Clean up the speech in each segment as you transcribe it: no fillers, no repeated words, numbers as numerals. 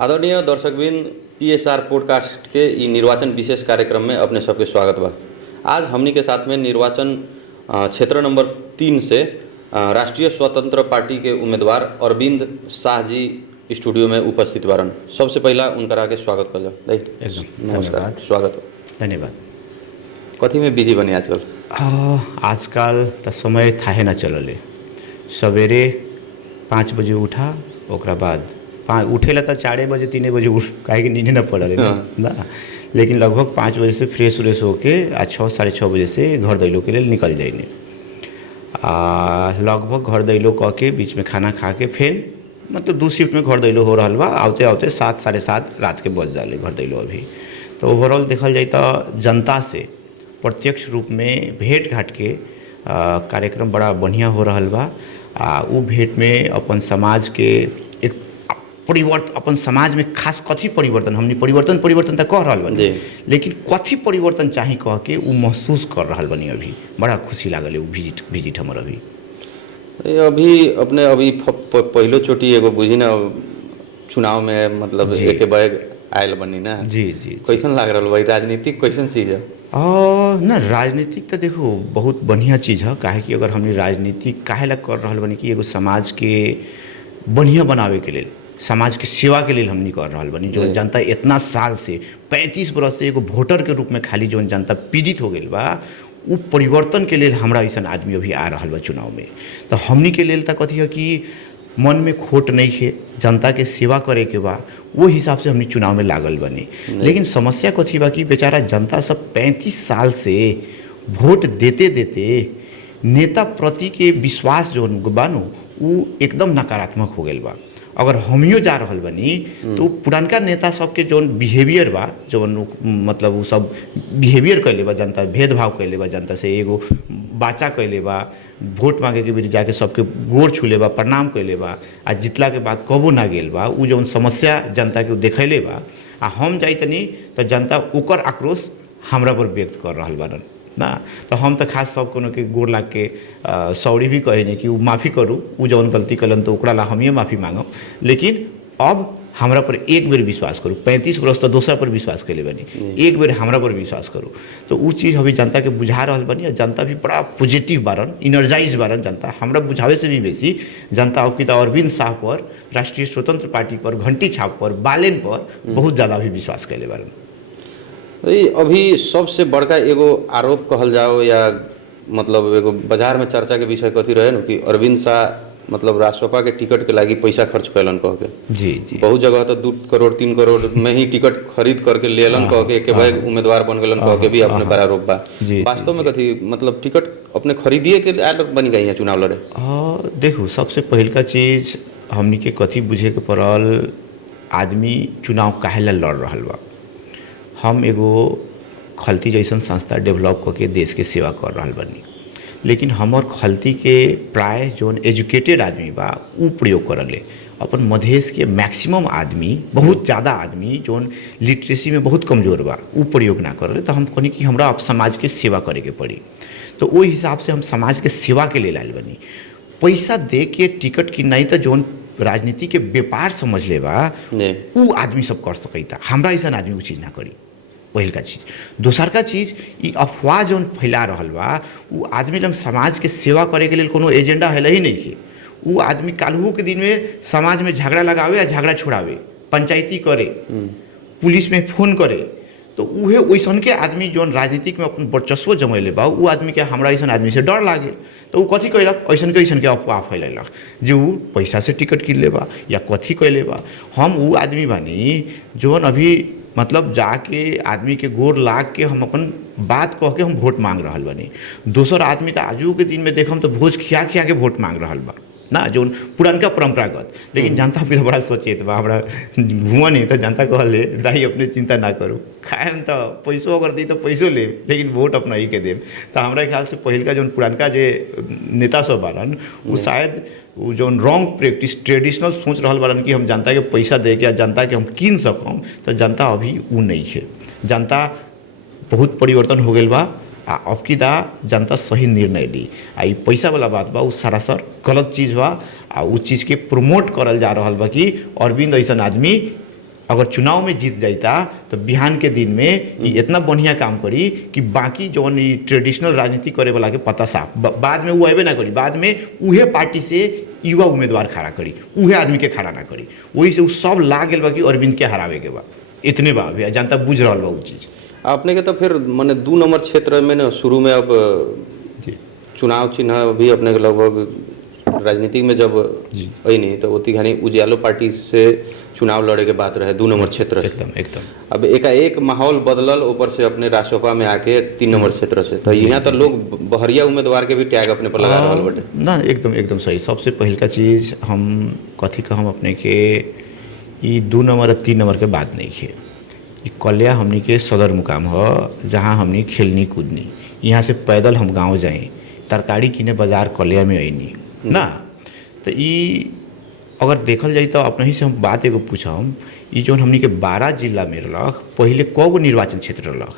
आदरणीय दर्शकबिन PSR podcast के ई निर्वाचन विशेष कार्यक्रम में अपने सबके स्वागत बा। आज हमनी के साथ में निर्वाचन क्षेत्र नंबर 3 से राष्ट्रीय स्वतंत्र पार्टी के उम्मीदवार अरविंद शाह जी स्टूडियो में उपस्थित बारन। सबसे पहला उनका के स्वागत कर जाओ। नमस्कार, स्वागत हो। धन्यवाद। कथी में बिजी बनी आजकल? आजकल तो समय थाहे न चलले। सवेरे 5 बजे उठा, ओकरा बाद उठेला तो 4 बजे 3 बजे उठ काहे कि नींद न पड़ल ना, लेकिन लगभग 5 बजे से फ्रेश व्रेश होके 6 साढ़े 6 बजे से घर दैलो के लिए निकल जाइने। लगभग घर दैलो कह के बीच में खाना खा के फिर मतलब 2 शिफ्ट में घर दैलो हो रहा बा। आते आते 7 साढ़े 7 रात के बज जाले घर दैलो अभी। तो ओवरऑल देखल जाए तो जनता से प्रत्यक्ष रूप में भेंट घाट के कार्यक्रम बड़ा बढ़िया हो रहा बा। उ भेंट में अपन समाज के एक परिवर्तन, अपन समाज में खास कथी परिवर्तन, हमनी परिवर्तन तो कह रहा बनी, लेकिन कथी परिवर्तन चाही कह के उ महसूस कर रहा बनी। अभी बड़ा खुशी लागल उ विजिट हमर अभी अपने पहलो चोटी एगो बुझी ना चुनाव में मतलब एक बैग आयल बनी ना। जी जी, कैसन लाग रहा भाई? राजनीतिक कैसन चीज़ है? ना राजनीतिक तो देखो बहुत बढ़िया चीज़ है। काहे कि अगर हमने राजनीतिक काहे ला कर रहा बनी कि एगो समाज के बढ़िया बनावे के लिए, समाज के सेवा के लिए हमनी कर रहा बनी। जो जनता इतना साल से 35 बरस से एगो वोटर के रूप में खाली जो जनता पीड़ित हो गई बा, उ परिवर्तन के लिए हमरा ऐसा आदमी अभी आ रहा बा चुनाव में। तो हमनी के लिए कथी है कि मन में खोट नहीं है, जनता के सेवा करे के बा, वो हिसाब से हमनी चुनाव में लागल बनी। लेकिन समस्या कथी बा कि बेचारा जनता सब 35 साल से वोट देते देते नेता प्रति के विश्वास जो बानो उ एकदम नकारात्मक हो गई बा। अगर हमियो जा रहा बनी तो पुरानका नेता सबके जो बिहेवियर बा, जो मतलब वो सब बिहेवियर कैले बा, जनता भेदभाव कैले बा, जनता से एगो बाचा कैले बा, वोट मांगे के भी जाके सबके गोर छूले बा, प्रणाम कैले बा, आ जितला के बाद कबो ना गेल बा। उ जो समस्या जनता के देखैले बा, आ हम जाई तनी तो जनता ओकर आक्रोश हमरा पर व्यक्त कर रहा बारन ना। तो हम तो खास सब कोनो के गोर लाग के सॉरी भी कहे नहीं कि वो माफ़ी करूँ, वो जौन गलती कलन तो ओकरा ला हम ही माफ़ी मांगब। लेकिन अब हमरा पर एक बेर विश्वास करूँ। 35 बरस तो दोसर पर विश्वास कैले बनी, एक बेर हमरा पर विश्वास करूँ। तो वो चीज़ अभी जनता के बुझा रहा बनी। जनता भी बड़ा पॉजिटिव बारन, इनर्जाइज बारन। जनता हमरा बुझावे से भी बेसी जनता अब की तो अरविंद शाह पर, राष्ट्रीय स्वतंत्र पार्टी पर, घंटी छाप पर, बालेन पर बहुत ज़्यादा अभी विश्वास कैले बारन। अभी सबसे बड़का एगो आरोप कहल जाओ या मतलब एगो बाजार में चर्चा के विषय कथी रहे न कि अरविंद शाह मतलब राष्ट्रपा के टिकट के लागी पैसा खर्च कैलन कह के। जी जी, बहुत जगह तो 2 करोड़ 3 करोड़ में ही टिकट खरीद करके लेलन कह के एक भाई उम्मीदवार बन गलन कह के भी अपने पर आरोप बा। वास्तव में कथी मतलब टिकट अपने खरीदिए के बनी गई है चुनाव लड़े? देखो सबसे पहल का चीज़ हमनी के कथी बुझे के पड़ल, आदमी चुनाव काहे ला लड़ रहा बा। हम एगो खलती जैसन संस्था डेवलप करके देश के सेवा कर रहा बनी, लेकिन हमर खलती के प्राय जो एजुकेटेड आदमी बा उ प्रयोग करले। अपन मधेश के मैक्सिमम आदमी, बहुत ज़्यादा आदमी जो लिटरेसी में बहुत कमज़ोर बा उ प्रयोग ना करले। तो हम कहनी कि हमरा अब समाज के सेवा करे के पड़ी। तो वो हिसाब से हम समाज के सेवा के लिए लायल बनी। पैसा दे के टिकट की नहीं तो जो राजनीति के व्यापार समझ ले बा उ आदमी सब कर सकता। हमरा ऐसा आदमी वो चीज़ ना करी, पहिल का चीज़। दूसर का चीज़ ये अफवाह जो फैला रहा बा वो आदमी लंग समाज के सेवा करे के लिए कोनो एजेंडा है ही नहीं है। वो आदमी काल्हू के दिन में समाज में झगड़ा लगावे या झगड़ा छुड़ावे, पंचायती करे, पुलिस में फोन करे। तो उहे वैसन के आदमी जो राजनीतिक में अपन वर्चस्व जमैले बा वो आदमी के हमरा ऐसा आदमी से डर लागे। तो वो कथी कैलक, ऐसन के अफवाह फैलैलक जो पैसा से टिकट किन ले बा या कथी कैले बा। हम वो आदमी बानी जो अभी मतलब जाके आदमी के गोर लाग के हम अपन बात कह के हम वोट मांग रहा बनी। दोसर आदमी तो आजू के दिन में देखम तो भोज खिया के वोट मांग रहा बा ना, जो पुरानका परंपरागत। लेकिन जनता भी बड़ा सचेत बा। हमरा घुआ नहीं तो जनता कहले दाई अपने चिंता ना करू, खाए तो पैसों अगर दी तो पैसों ले, लेकिन वोट अपना ही के देव। तो हमारे ख्याल से पहिल का जो पुरानका जे नेता सब बारन वो शायद वो जो रॉन्ग प्रैक्टिस ट्रेडिशनल सोच रहा बारन कि हम जनता के पैसा दे के या जनता के हम कीन सकम। तो जनता अभी वो नहीं है। जनता बहुत परिवर्तन हो गई बा। अब की दा जनता सही निर्णय ली। आई पैसा वाला बात बा वो सरासर गलत चीज़ बा। उ चीज़ के प्रमोट करल जा रहा बा कि अरविंद ऐसा आदमी अगर चुनाव में जीत जाता तो बिहान के दिन में ये इतना बढ़िया काम करी कि बाकी जौन ई ट्रेडिशनल राजनीति करे वाला के पता साफ बाद में वो अबे ना करी, बाद में उहे पार्टी से युवा उम्मीदवार खड़ा करी, उहे आदमी के खड़ा ना करी, वही से उ सब ला गेल बा कि अरविंद के हरावे के बा। इतने बा भैया जनता बुझ रहा बा उ चीज़। आपने के तो फिर माने 2 नंबर क्षेत्र में ना शुरू में अब जी चुनाव चिन्ह भी अपने के लगभग राजनीति में जब आई नहीं तो ओती घनी उजियालो पार्टी से चुनाव लड़े के बात रहे 2 नंबर क्षेत्र से। एकदम अब एकाएक माहौल बदलल, ऊपर से अपने रासोपा में आके 3 नंबर क्षेत्र से, तो यहाँ तो लोग बहरिया उम्मीदवार के भी टैग अपने पर लगा रहा बटे ना। एकदम सही। सबसे पहल का चीज़ हम कथी कहम अपने के ये 2 नंबर और 3 नंबर के बात नहीं है। ये कलिया हमनी के सदर मुकाम हो जहाँ हमनी खेलनी कूदनी, यहाँ से पैदल हम गाँव जाए, तरकारी किने बाजार कलिया में अइनी ना। तो ये अगर देखल जाए तो अपने ही से हम बात एगो पूछम, ये जो हमनी के 12 जिला में रहलक, पहले कगो निर्वाचन क्षेत्र रहलक?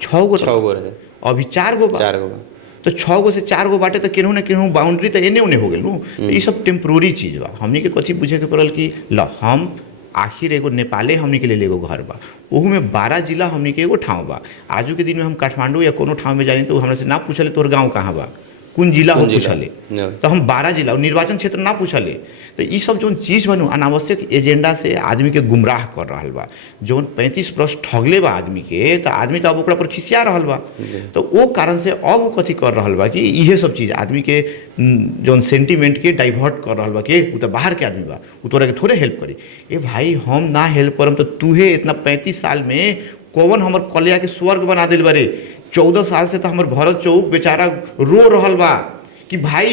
6 गो रहे, अभी 4 गो बा। तो 6 गो से 4 गो बाटे तो केनहू ना केनहू बाउंड्री तो एने ओने हो गेल नु। तो ये सब टेम्प्रोरी चीज़ बा। हमनी के कथी पूछे के पड़ल कि ल हम आखिर एगो नेपाले हमनी के लिए एगो घर बा, ओहू में 12 जिला हमनी के एगो ठाव बा। आजू के दिन में हम काठमांडू या कोनो ठाव में जानी तो हमरा से ना पूछले तोर गाँव कहाँ बा, कौन जिला हो पूछले, तो हम 12 जिला और निर्वाचन क्षेत्र ना पूछले। तो ये सब जो चीज़ बनू अनावश्यक एजेंडा से आदमी के गुमराह कर रहा बा। जो 35 वर्ष ठगले बा आदमी के, तो आदमी तो अब ओकरा पर खिसिया रहा बा। तो वो कारण से अब वो कथी कर रहा बा कि इहे सब चीज़ आदमी के जो सेंटिमेंट के डाइवर्ट कर रहा बा कि वो तो बाहर के आदमी बा, वो तोरा के थोड़े हेल्प करी। ए भाई हम ना हेल्प करम तो तूहे इतना 35 साल में कौन हमर कलिया के स्वर्ग बना दिल बारे। 14 साल से तो हमार भरत चौक बेचारा रो रहल बा कि भाई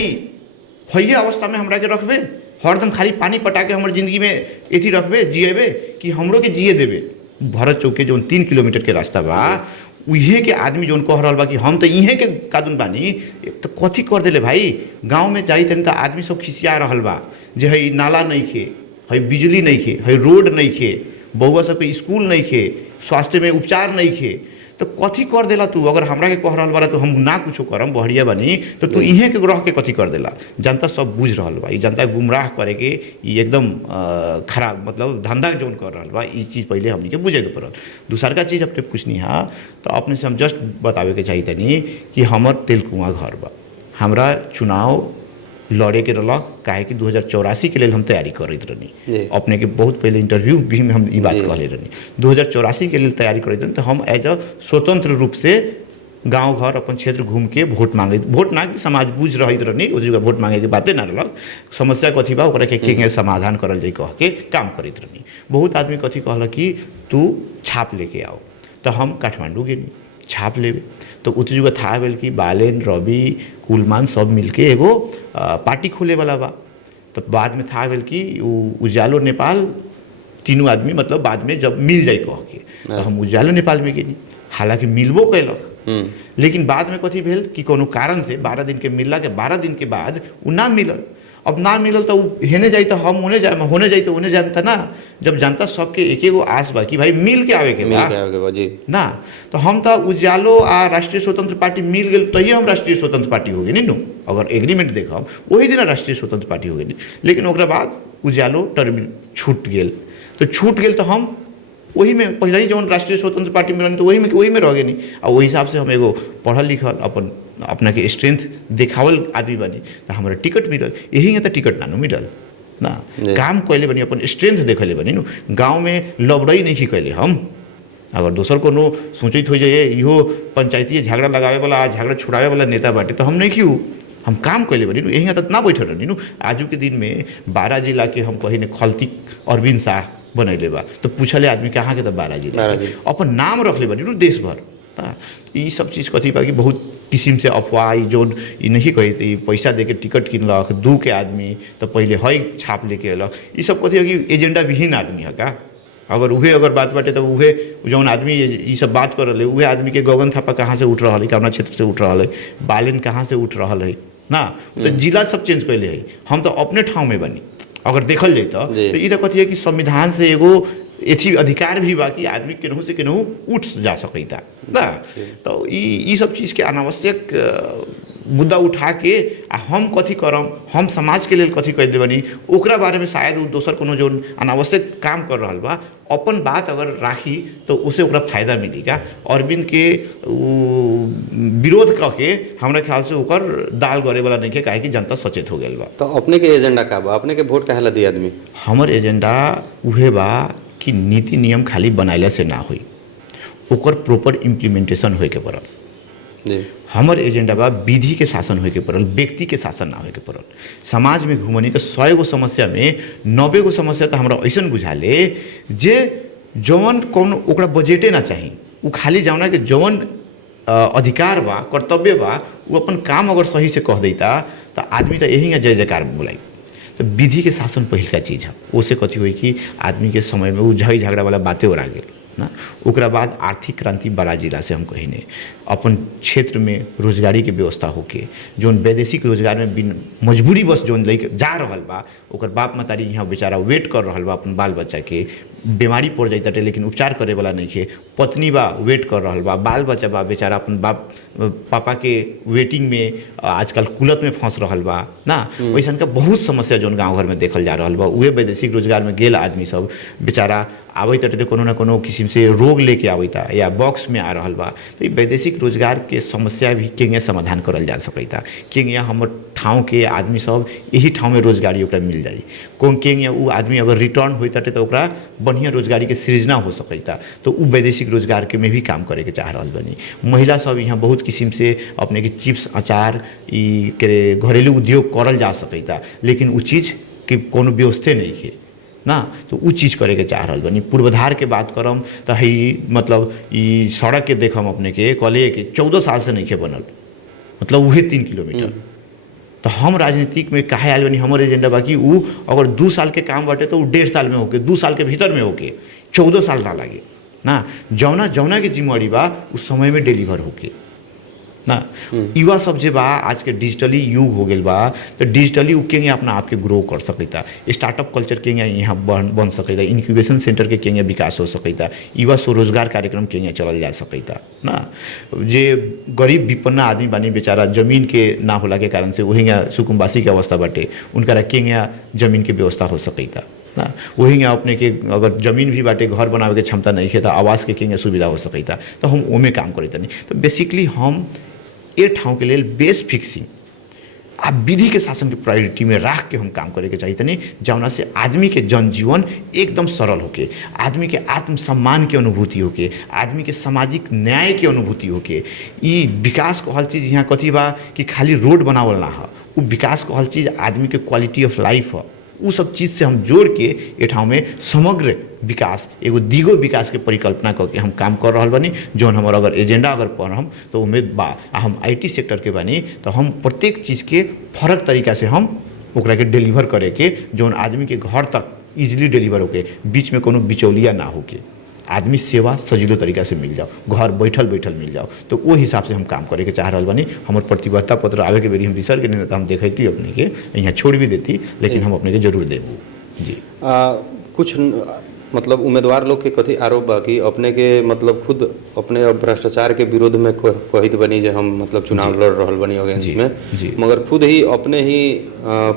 है अवस्था में हमरा के रखबे, हरदम खाली पानी पटा के हमारे जिंदगी में एथी रखबे जिएबे कि हमरो के जिए देबे। भरत चौक के जो 3 किलोमीटर के रास्ता बा उहे के आदमी जो कह रहा बा कि हम तो इहे के कादून बानी, तो कथी कर दिले भाई। गाँव में जाई तनी तो आदमी सब खिसिया रहल बा जे है नाला नहीं खे, है बिजली नहीं खे, है रोड नहीं खे, बउआ सबके स्कूल नहीं खे, स्वास्थ्य में उपचार नहीं खे। तो कथी कर देला तू? अगर हमरा के कह रहल बा तो हम ना कुछो करम बहरिया बनी, तो तू इहे के ग्रह के कथी कर देला? जनता सब बुझ रहल बा। जनता गुमराह करे के एकदम खराब मतलब धंधा जोन कर रहल बा। ई चीज़ पहले हमनी के बुझे के पड़ल। दूसर का चीज़ अपने पूछनी है तो अपने से हम जस्ट बतावे के चाहिए तनी कि हमर तेलकुआं घर बा, हमरा चुनाव लड़े के रहलक काहे कि 2084 के लिए हम तैयारी करते रहनी। अपने के बहुत पहले इंटरव्यू भी में हम ये बात कहले रहनी। 2084 के लिए तैयारी करते रहनी तो हम एज अ स्वतंत्र रूप से गांव घर अपन क्षेत्र घूम के वोट मांगे, वोट ना समाज बुझ रही रहनी, उस जगह वोट मांगे के बातें ना रहलक। समस्या कथी बा ओकरा के समाधान करल जाए कह के काम करते रहनी। बहुत आदमी कथी कहल कि तू छाप लेके आओ, तो हम काठमांडू गेनी छाप लेवे। तो उत जुग था बेल कि बालेन रवि कुलमान सब मिलके एगो पार्टी खोले वाला बा। तो बाद में था बेल कि उजालो नेपाल तीनों आदमी मतलब बाद में जब मिल जाए कह के तो हम उजालो नेपाल में गेनी। हालांकि मिलबो कैलक, लेकिन बाद में कथी भेल कि कोनो कारण से 12 दिन के मिलला के 12 दिन के बाद उ ना मिलल। अब ना मिलल तो हेने जाई तो हम होने जाए, होने जाई तो होने जाए तो ना। जब जनता सबके एक एगो आस बा कि भाई मिल के आवे के ना, तो हम तो उजालो आ राष्ट्रीय स्वतंत्र पार्टी मिल गए तो ही हम राष्ट्रीय स्वतंत्र पार्टी हो गई नु। अगर एग्रीमेंट देखब वही दिन राष्ट्रीय स्वतंत्र पार्टी हो गई। लेकिन ओकरा बाद उजालो टर्म छूट गेल, तो छूट गेल तो हम वही में पहले ही जौन राष्ट्रीय स्वतंत्र पार्टी में रहनी तो वही में रह गए। और वही हिसाब से हम एगो पढ़ल लिखल अपना के स्ट्रेंथ देखावल आदमी बनी तो हमारा टिकट मिलल। यही तो टिकट ना मिलल ना, काम कैले बनी अपन स्ट्रेंथ देखले बनी नु। गाँव में लबड़ई नहीं कैले हम। अगर दोसर कोनो सोचित हो जाए इहो पंचायती झगड़ा लगावे वाला झगड़ा छुड़ावे वाला नेता बाटे तो हम नहीं क्यों, हम काम कैले बनी नु। यही तक ना बैठल रहनी नु। आजू के दिन में 12 जिला के हम कहीं खलती अरविंद शाह बनैले बा तो पूछले आदमी कहाँ के तो 12 जिला अपन नाम रखले बनी नु देश भर। ये सब चीज़ कथी बा कि बहुत किस्म से अफवाह जो नहीं कही पैसा दे के टिकट किनलक 2 के आदमी तो पहले है छाप लेके अलग। ये सब कथी है कि एजेंडा विहीन आदमी है का। अगर उहे अगर बात बाटे तो उहे जौन आदमी ये सब बात कर रहे उहे आदमी के गगन थापा कहाँ से उठ रहा है, कौना क्षेत्र से उठ रहा है, बालेन कहाँ से उठ रहा है ना। तो जिला सब चेंज कैले है, हम तो अपने ठाव में बनी। अगर देखल जाए तो ये कथी है कि संविधान से एगो एथी अधिकार भी बा कि आदमी केनहू से केनहू उठ जा सकता ना। तो ये सब चीज़ के अनावश्यक मुद्दा उठा के आ हम कथी करम, हम समाज के लेल कथी कर देबनी, ओकरा बारे में शायद वो दोसर कोनो जो अनावश्यक काम कर रहा बा अपन बात अगर राखी तो उसे ओकरा फायदा मिली का। अरविंद के विरोध कह के हमरा ख्याल से ओकर दाल गरे वाला नहीं के, काहे कि जनता सचेत हो गई बा। तो अपने के एजेंडा का बा, अपने के वोट काहेला दी आदमी? हमर एजेंडा उहे बा कि नीति नियम खाली बनाइला से ना होई, ओकर प्रॉपर इम्प्लीमेंटेशन होए के पड़ल। जी हमर एजेंडा बा विधि के शासन होए के पड़ल, व्यक्ति के शासन ना होए के पड़ल। समाज में घूमनी तो 100 गो समस्या में 90 गो समस्या तो हमरा ऐसन बुझाले जे जवन कौन ओकरा बजेटे ना चाही, उ खाली जावना के जवन अधिकार बा, कर्तव्य बा, वो अपन काम अगर सही से कह देता तो आदमी तो यही जय जयकार बोलाई। तो विधि के शासन पहिल का चीज़ है। उसे कथी हुई कि आदमी के समय में वो झगड़ी झगड़ा वाला बातें हो गए ना। ओकरा बाद आर्थिक क्रांति बड़ा जिला से हम कहीने अपन क्षेत्र में रोजगारी के व्यवस्था होके, जोन वैदेशिक रोजगार में बिन मजबूरी बस जोन लेके जा रहा बा, ओकर बाप मतारी यहाँ बेचारा वेट कर रहा बा अपन बाल बच्चा के, बीमारी पड़ जाता लेकिन उपचार करे वाला नहीं है, पत्नी बा वेट कर रहा बा, बाल बच्चा बा बेचारा अपन बाप पापा के वेटिंग में आजकल कुलत में फंस रहा बा ना। वैसन का बहुत समस्या जोन गाँव घर में देखल जा रहा बा। उहे वैदेशिक रोजगार में गेल आदमी सब बेचारा आबैत तो कोनो ना कोनो किस्म से रोग लेके आबैता या बॉक्स में आ रहा बा। तो वैदेशिक रोजगार के समस्या भी केंगे समाधान करल जा सकता। केंगे हमर ठाव के आदमी सब यही ठाव में रोजगारी ओकरा मिल जाई। कौन केंगे वो आदमी अगर रिटर्न होता तो ओकरा बढ़िया रोजगारी के सृजना हो सकता। तो वो वैदेशिक रोजगार के में भी काम करे के चाह रहा बनी। महिला सब यहाँ बहुत किस्म से अपने के चिप्स अचार के घरेलू उद्योग करल जा सकता, लेकिन वो चीज़ के कोनो व्यवस्था नहीं है ना। तो उ चीज़ करे के चाह रहा बनी। पूर्वाधार के बात करम तो है मतलब ई सड़क के देखम अपने के कहले कि 14 साल से नहीं के बनल, मतलब वही 3 किलोमीटर। तो हम राजनीतिक में काहे आयल बनी, हमारे एजेंडा बाकी उ अगर 2 साल के काम बाटे तो 1.5 साल में होके, 2 साल के भीतर में होके, 14 साल ना लगे ना। जौना जौना के जिम्मेवारी बा उस समय में डिलीवर होके ना। युवा सब जे बा आज के डिजिटली युग हो गया बा, तो डिजिटली उ केंगे अपना आप के ग्रो कर सकता। स्टार्टअप कल्चर केंगे यहाँ बन सकता, इंक्यूबेशन सेंटर के केंगे विकास हो सकता, युवा स्वरोजगार कार्यक्रम केंगे चलल जा सकता ना। जे गरीब विपन्न आदमी बानी बेचारा जमीन के ना होला के कारण से वही सुकुम्बासी के अवस्था बाटे, उनका केंगे जमीन के व्यवस्था हो सकता ना। वही अपने के अगर जमीन भी बाटे घर बनावे के क्षमता नहीं है तो आवास के केंगे सुविधा हो सकता। तो हम ओमे काम करता नहीं। तो बेसिकली हम ए ठाव के लिए बेस फिक्सिंग आ विधि के शासन के प्रायोरिटी में रख के हम काम करे के चाहिए तनी, जौना से आदमी के जनजीवन एकदम सरल होके, आदमी के आत्मसम्मान के अनुभूति होके, आदमी के सामाजिक न्याय के अनुभूति होके। ई विकास को हर चीज़ यहाँ कथी बा कि खाली रोड बनावल ना है, वो विकास को हर चीज़ आदमी के क्वालिटी ऑफ लाइफ है। वो सब चीज़ से हम जोड़ के ए ठाव में समग्र विकास एगो दिगो विकास के परिकल्पना करके हम काम कर रहा बनी। जौन हमारा अगर एजेंडा अगर पढ़म तो उम्मीद बा हम IT सेक्टर के बनी तो हम प्रत्येक चीज़ के फर्क तरीका से हम ओकरा के डिलीवर करे के, जौन आदमी के घर तक इजीली डिलीवर होके, बीच में कोनो बिचौलिया ना होके, आदमी सेवा सजिलो तरीका से मिल जाओ, घर बैठल बैठल मिल जाओ। तो वो हिसाब से हम काम करे के चाह रहा बनी। हमारे प्रतिबद्धता पत्र आवे के बेरी हम बिसर के नहीं तो हम देखती अपने के यहाँ छोड़ भी देती, लेकिन हम अपने के जरूर देबू जी। कुछ मतलब उम्मीदवार लोग के कथी आरोप बा कि अपने के मतलब खुद अपने भ्रष्टाचार के विरोध में कहित बनी जे हम मतलब चुनाव लड़ रहा बनी अगेंस्ट में, मगर खुद ही अपने ही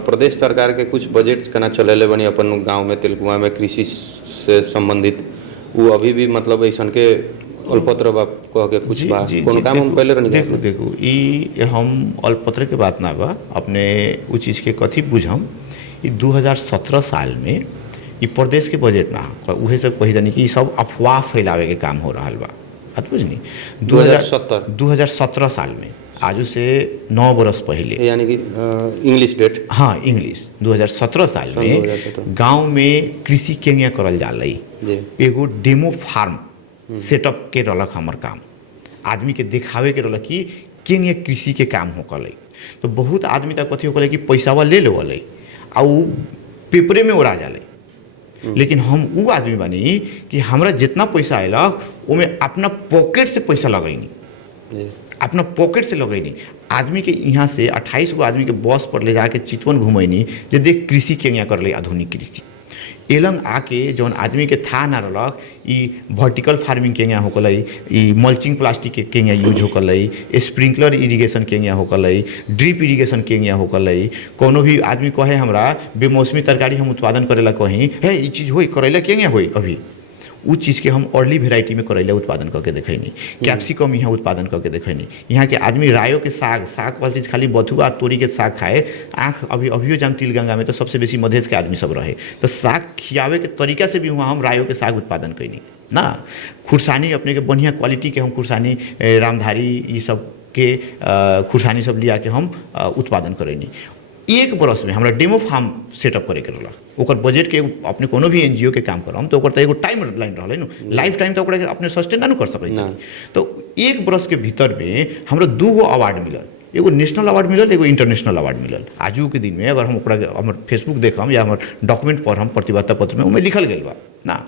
प्रदेश सरकार के कुछ बजट कना चलेले बनी अपन गाँव में तेलकुआ में कृषि से संबंधित। वो अभी भी मतलब ऐसा के अल्पत्र बा कह के कुछ बा कोनो काम हम पहले रहनी। देखो ई हम अल्पत्र के बात ना बा, अपने वो चीज़ के कथी बुझम। 2017 साल में ये प्रदेश के बजट ना उहे सब कही जानी कि सब अफवाह फैलावे के काम हो रहा बा, बात बुझनी। 2017 साल में आज से 9 बरस पहले, यानी कि इंग्लिश डेट, हाँ इंग्लिश 2017 साल में गांव में कृषि केंगे करल जाला। एगो डेमो फार्म सेटअप के रलक हमर काम, आदमी के दिखावे के रलक कि केंगे कृषि के काम होकल। तो बहुत आदमी तक कथी होकल कि पैसावा ले लेवल आ उ पेपरे में उड़ा जाले। लेकिन हम वो आदमी बनी कि हमरा जितना पैसा अयलक उमें अपना पॉकेट से पैसा लगैनी, अपना पॉकेट से लगैनी। आदमी के यहाँ से 28 गो आदमी के बस पर ले जाके चितवन घुमैनी जे देख कृषि के यहाँ कर ले आधुनिक कृषि। एलंग आके जौन आदमी के था ना रहलक ई वर्टिकल फार्मिंग के यहाँ होकलै, ई मल्चिंग प्लास्टिक के यहाँ यूज होकलै, स्प्रिंकलर इरिगेशन के यहाँ होकलै, ड्रिप इरिगेशन के यहाँ होकलै। कोनो भी आदमी कहे हमरा बेमौसमी तरकारी हम उत्पादन करेला कहीं है ई चीज़ होई करैला के यहाँ होई अभी उ चीज़ के हम अर्ली वेराइटी में करैला उत्पादन करके देखैनी, कैप्सिकम यहाँ उत्पादन करके देखैनी। यहाँ के आदमी रायो के साग वाला चीज़ खाली बथुआ तोरी के साग खाए, आँख अभियो जाम तिलगंगा में तो सबसे बेसी मधेश के आदमी सब रहे, तो साग खियावे के तरीका से भी वहाँ हम रायो के साग उत्पादन कैनी ना। खुरसानी अपने के बढ़िया क्वालिटी के हम खुरसानी रामधारी ये सब के खुरसानी सब लिया के हम उत्पादन करैनी। एक बरस में हमरा डेमो फार्म सेटअप करे के रहला, ओकर बजट के अपने कोनो भी एनजीओ के काम करम तो ओकर त एगो टाइम लाइन रहलै न, लाइफ टाइम तो ओकरा अपने सस्टेन ना कर सकै। तो एक बरस के भीतर में हमरा 2 गो अवार्ड मिलल, एगो नेशनल अवार्ड मिलल, एगो इंटरनेशनल अवार्ड मिलल। आजू के दिन में अगर हम ओकरा हमर फेसबुक देखम या हमर डॉक्यूमेंट पढ़म प्रतिबद्धता पत्र में, उमें लिखल गेल बा ना।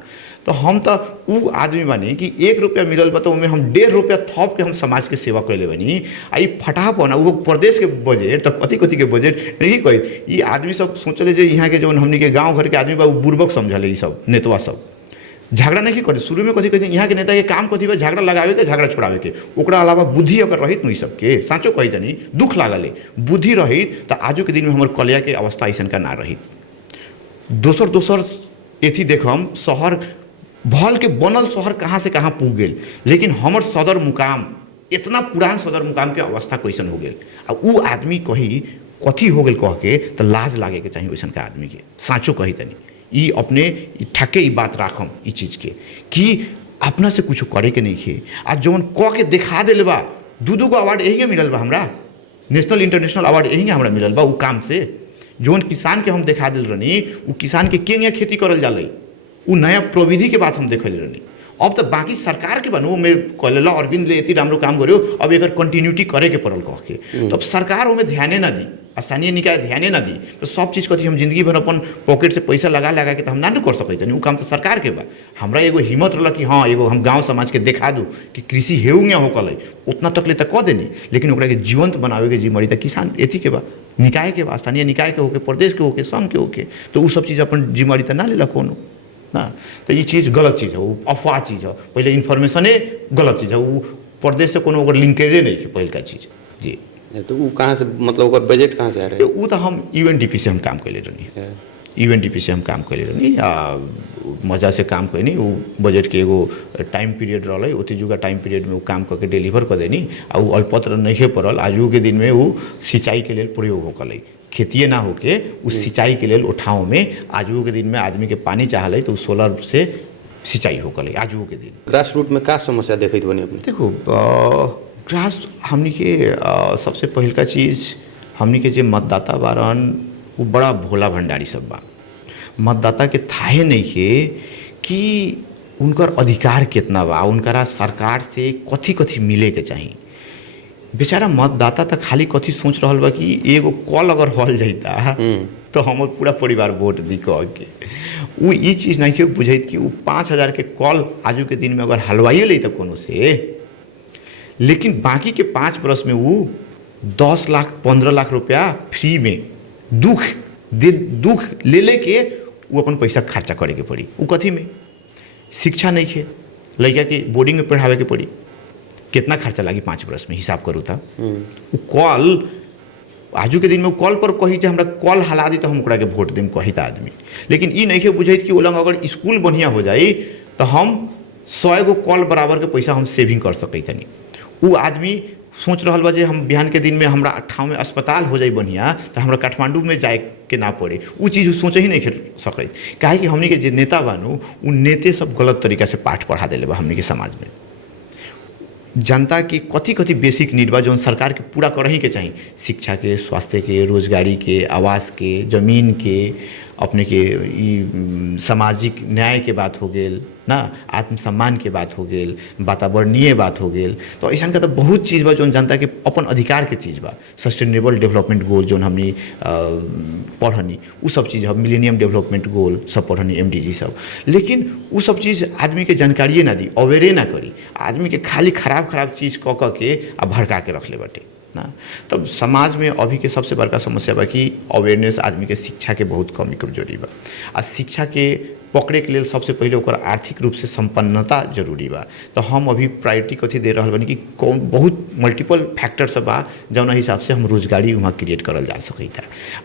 तो हम तो उ आदमी बानी कि 1 रुपया मिलल बा तो उमें हम 1.5 रुपया थप के हम समाज के सेवा कैले बानी। आ ई फटापन वो प्रदेश के बजट तो कथी के बजट नहीं कही। ये आदमी सब सोचले जे यहाँ के जौन हमनी के गाँव घर के आदमी बा उ बुर्बक समझले, ई सब नेतवा सब झगड़ा नहीं करे। शुरू में कथी कहते यहाँ के नेता के काम कथी बा झगड़ा लगावे के, झगड़ा छोड़ावे के, ओकरा अलावा बुद्धि अगर रहित नहीं सबके साँचो कही तनी दुख लागले बुद्धि रहित तो आजू के दिन में हमर कलिया के अवस्था ऐसा का ना रहित। दोसर एथी देखम शहर भल के बनल शहर कहाँ से कहाँ पुग गेल, लेकिन हमर सदर मुकाम इतना पुरान सदर मुकाम के अवस्था कैसन हो गेल। आ उ आदमी कही कथी हो गेल कह के तो लाज लागे के चाहिए वैसन का आदमी के, साँचो कही तनी ई अपने ठके ई बात राखम ई चीज़ के कि अपना से कुछ करे के नहीं खे। आ जौन कह के दिखा दिल बा 2 गो अवार्ड यही मिलल बा हमरा, नेशनल इंटरनेशनल अवार्ड यही हमरा मिलल बा उ काम से। जौन किसान के हम दिखा दिल रहनी उ किसान के केंगे खेती करल जाले, उ नया प्रविधि के बात हम देखल रहनी। अब तो बाकी सरकार के बनू में कहला अरविंद ले इतनी राम्रो काम गर्यो, अब एकर कंटिन्यूटी करे के पड़ल कह के, तो अब सरकार ओमे ध्याने ना दी, स्थानीय निकाय ध्याने ना दी, तो सब चीज़ कथी हम जिंदगी भर अपन पॉकेट से पैसा लगा के तो हम ना कर सकते नहीं, वो काम तो सरकार के बा। हमरा एगो हिम्मत रहला कि हाँ एगो हम गाँव समाज के देखा दूँ कि कृषि हेउंगे होकल उतना तक ले तक कह देनी, लेकिन ओकरा के जीवंत बनावे के जिम्मेवारी तो किसान एथी के बा, निकाय के बा, स्थानीय निकाय के होके, प्रदेश के होके, संघ के होके, तो वो सब चीज़ अपन जिम्मेवारी तो ना लेला कोनो ना। तो ये चीज़ गलत चीज़ है, वो अफवाह चीज़ है, पहले इन्फॉर्मेशने गलत चीज़ है, वो प्रदेश से कोनो ओकर लिंकेजे नहीं है पहल का चीज़ जी। तो वो कहाँ से मतलब ओकर बजट कहाँ से आ रहे? वो तो हम यूएनडीपी से हम काम कैले रहनी, यूएनडीपी से हम काम कैले रहनी, मजा से काम कैनी। वो बजट के एगो टाइम पीरियड रहा, ओते जुगा टाइम पीरियड में वो काम करके डिलीवर कर देनी। आ वो अल्पत्र नहीं पड़ल, आजू के दिन में वो सिंचाई के लिए प्रयोग होकल, खेतिए ना होके उस सिंचाई के लिए उठाव में आजू के दिन में आदमी के पानी चाहल तो सोलर से सिंचाई होकल आजू के दिन। ग्रास रूट में का समस्या देखत बनी अपने? देखो ग्रास हमनी के सबसे पहल का चीज़ हमनी के जो मतदाता बारन वो बड़ा भोला भंडारी सब बा। मतदाता के थाहे नहीं है कि उनकर अधिकार कितना बा, उनकरा सरकार से कथी कथी मिले के चाहिए। बेचारा मतदाता तो खाली कथी सोच रहा बा कि एगो कल अगर हल जाता तो हमर पूरा परिवार वोट दी कह के। वो ये चीज़ नहीं बुझैत कि वो 5,000 के कल आजू के दिन में अगर हलवाइए ले तो कोनो से, लेकिन बाकी के 5 बरस में वो 10 लाख 15 लाख रुपया फ्री में दुख ले के वो अपन पैसा खर्चा करे के पड़ी। वो कथी में शिक्षा नहीं है, लड़का के बोर्डिंग में पढ़ावे के पड़ी, कितना खर्चा लगी 5 बरस में हिसाब करूँ था। कल आजू के दिन में कल पर कही हमरा कल हला दी तो हम ओकरा के वोट देम कही था आदमी, लेकिन ई नहीं बुझैत कि ओलंग अगर स्कूल बढ़िया हो जाए तो हम 100 गो कल बराबर के पैसा हम सेविंग कर सकते नहीं। वो आदमी सोच रहा बा जे हम बिहान के दिन में हमरा ठाव में अस्पताल हो जाए बढ़िया तो हमरा काठमांडू में जाए के ना पड़े, वो चीज़ सोच ही नहीं सकते। काहे कि हमनी के जे नेता बानू वो नेते सब गलत तरीका से पाठ पढ़ा दिले बा हमनी के समाज में। जनता के कथी कथी बेसिक नीड बा जौन सरकार के पूरा करही के चाहिए, शिक्षा के, स्वास्थ्य के, रोजगारी के, आवास के, जमीन के, अपने के सामाजिक न्याय के बात हो गेल ना, आत्मसम्मान के बात हो गेल, वातावरणीय बात हो गेल। तो ऐसा का तो बहुत चीज़ बा जौन जनता के अपन अधिकार के चीज़ बा। सस्टेनेबल डेवलपमेंट गोल जौन हमनी पढ़नी वो सब चीज़ हम मिलेनियम डेवलपमेंट गोल सब पढ़नी MDG सब, लेकिन वो सब चीज़ आदमी के जानकारिए ना दी, अवेयरे ना करी, आदमी के खाली खराब चीज़ क के आ भड़का के रख ले बाटे ना। तब समाज में अभी के सबसे बड़का समस्या बा कि अवेयरनेस आदमी के शिक्षा के बहुत कमी कमजोरी बा। आ शिक्षा के पकड़े के लिए सबसे पहले ओकर आर्थिक रूप से संपन्नता जरूरी बा। तो हम अभी प्रायोरिटी कथी दे रहल बानी कि कौन बहुत मल्टीपल फैक्टर्स बा जौना हिसाब से हम रोजगारी वहाँ क्रिएट करल जा सकता।